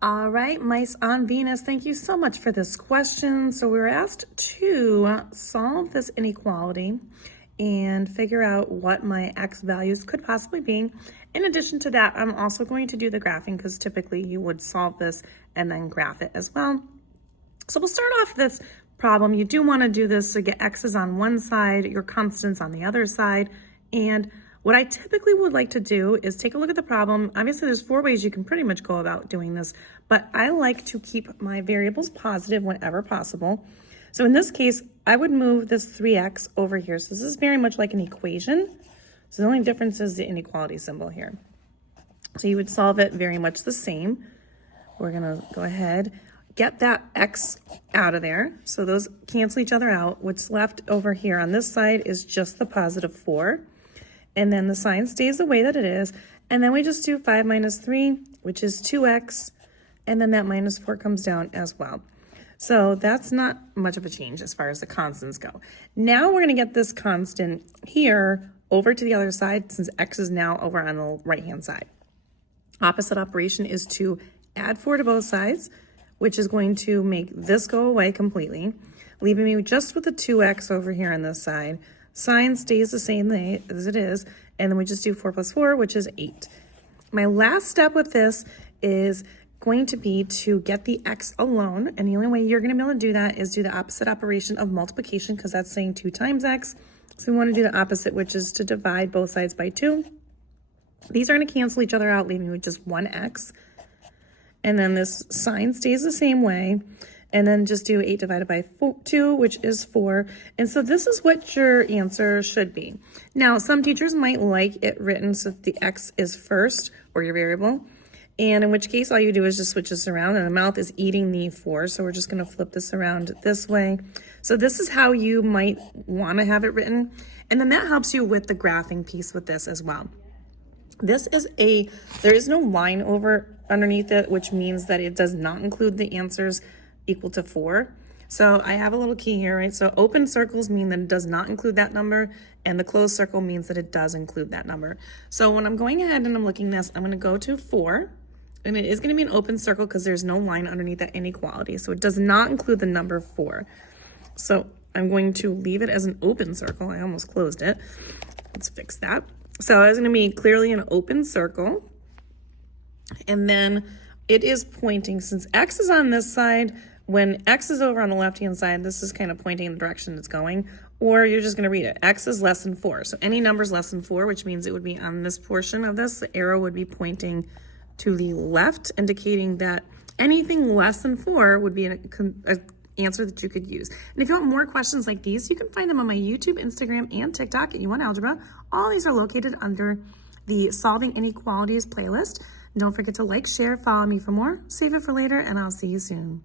All right, mice on Venus, thank you so much for this question. So we were asked to solve this inequality and figure out what my x values could possibly be. In addition to that, I'm also going to do the graphing because typically you would solve this and then graph it as well. So we'll start off this problem. You do want to do this to get x's on one side, your constants on the other side, and what I typically would like to do is take a look at the problem. Obviously, there's 4 ways you can pretty much go about doing this, but I like to keep my variables positive whenever possible. So in this case, I would move this 3x over here. So this is very much like an equation. So the only difference is the inequality symbol here. So you would solve it very much the same. We're gonna go ahead, get that x out of there. So those cancel each other out. What's left over here on this side is just the positive 4. And then the sign stays the way that it is. And then we just do 5 minus 3, which is 2x. And then that minus 4 comes down as well. So that's not much of a change as far as the constants go. Now we're going to get this constant here over to the other side since x is now over on the right-hand side. Opposite operation is to add 4 to both sides, which is going to make this go away completely, leaving me just with the 2x over here on this side. Sign stays the same as it is, and then we just do 4 plus 4, which is 8. My last step with this is going to be to get the x alone, and the only way you're going to be able to do that is do the opposite operation of multiplication, because that's saying 2 times x. So we want to do the opposite, which is to divide both sides by 2. These are going to cancel each other out, leaving with just 1x. And then this sign stays the same way. And then just do 8 divided by 2, which is 4. And so this is what your answer should be. Now, some teachers might like it written so that the x is first, or your variable. And in which case, all you do is just switch this around, and the mouth is eating the 4. So we're just going to flip this around this way. So this is how you might want to have it written. And then that helps you with the graphing piece with this as well. There is no line over underneath it, which means that it does not include the answers equal to 4. So I have a little key here, right? So open circles mean that it does not include that number, and the closed circle means that it does include that number. So when I'm going ahead and I'm looking at this, I'm going to go to 4, and it is going to be an open circle because there's no line underneath that inequality. So it does not include the number 4. So I'm going to leave it as an open circle. I almost closed it. Let's fix that. So it's going to be clearly an open circle. And then it is pointing, since x is on this side, when x is over on the left-hand side, this is kind of pointing in the direction it's going, or you're just going to read it. X is less than 4. So any number is less than 4, which means it would be on this portion of this. The arrow would be pointing to the left, indicating that anything less than 4 would be an answer that you could use. And if you want more questions like these, you can find them on my YouTube, Instagram, and TikTok at U1 Algebra. All these are located under the Solving Inequalities playlist. And don't forget to like, share, follow me for more. Save it for later, and I'll see you soon.